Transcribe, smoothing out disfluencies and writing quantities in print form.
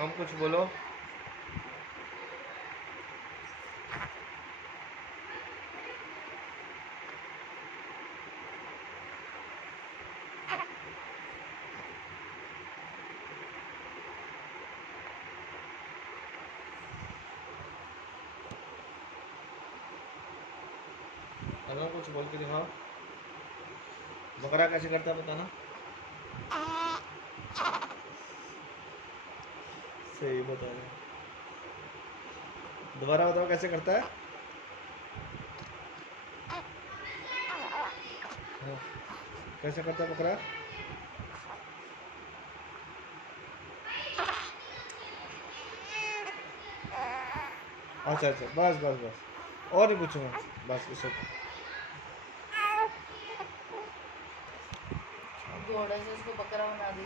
हम कुछ बोलो। अगर कुछ बोल के दिखाओ। बकरा कैसे करता है बताना। सही बता रहे हो। दोबारा बताओ कैसे करता है। हाँ, कैसे करता है बकरा। अच्छा अच्छा, बस बस बस, और नहीं पूछूंगा। बस इसे। घोड़े से उसको बकरा बना दिया।